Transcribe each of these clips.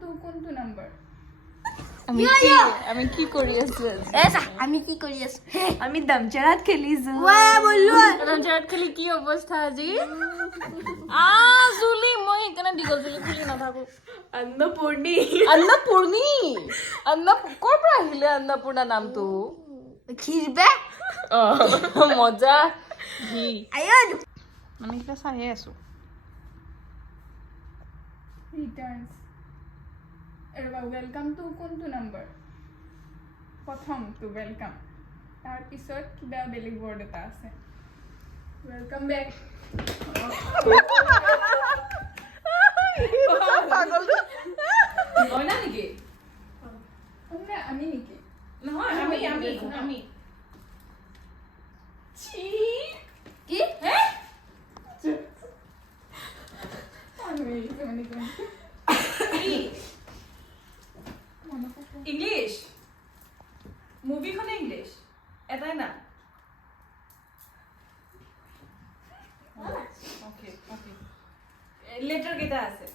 to কোনটো number আমি কি কৰি আছো আমি কি কৰি আছো আমি দমচৰাত খেলিছো দমচৰাত খেলি কি অৱস্থা আজি জুলি মই সেইকাৰণে দীঘল চুলি খুলি নাথাকো অন্নপূৰ্ণি ক'ৰ পৰা আহিলে অন্নপূৰ্ণা নামটো খিৰবে মজা ঘি আমি কিবা চাইয়ে আছো ৰিটাৰ্ণছ এৰবা ৱেলকাম টু কোনটো নাম্বাৰ প্ৰথমটো ৱেলকাম তাৰপিছত কিবা বেলেগ ৱৰ্ড এটা আছে ৱেলকাম বেক হয় না নেকি আমি নেকি নহয় আমি ছি কি হে ইংলিছ মুভিখন ইংলিছ এটাই না ওকে লেটাৰ কেইটা আছে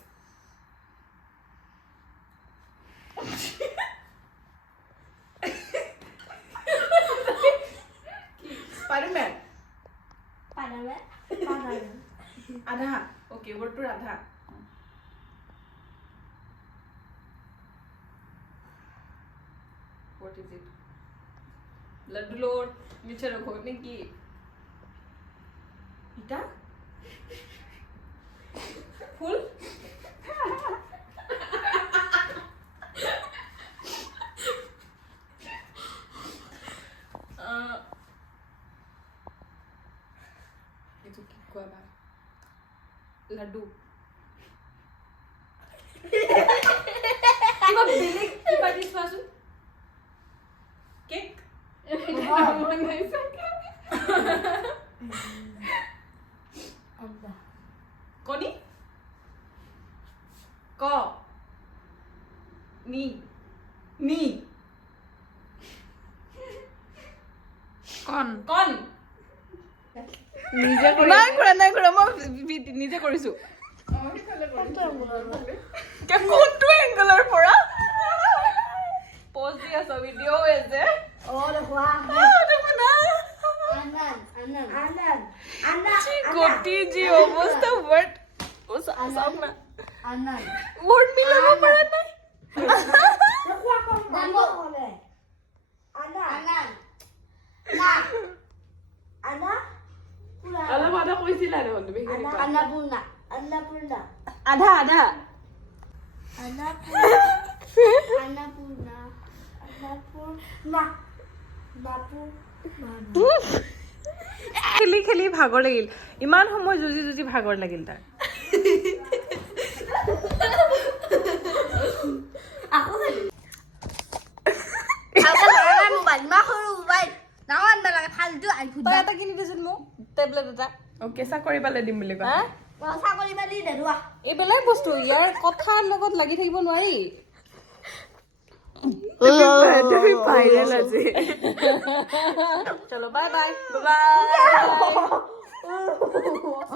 স্পাইডাৰমেন আধা ওকে ৱৰ্ডটোৰ আধা What is it? Laddu load, miche rakho neki. Ita? Full? Itu ki koa ba? Laddu. Kiba beleg kiba diswasun? Cake? Koni? Ko? Ni? Kon? নিজে মই নিজে কৰিছো কোনটো এংগলৰ পৰা পজ দি আছ ভিডিঅ হৈ আছে গতি যি অৱস্থা ৱৰ্ড ৱৰ্ড মিলাব পৰা নাই অলপ আধা কৈছিলা দেখোন তুমি আধা খেলি ভাগৰ লাগিল ইমান সময় যুঁজি ভাগৰ লাগিল তাৰ এটা কিনি দিছিল মোক টেবলেট এটা কেঁচা কৰি পালে দিম বুলি কয় এইবেলাই বস্তু ইয়াৰ কথাৰ লগত লাগি থাকিব নোৱাৰি ভাইৰেল আজি চলো বাই বাই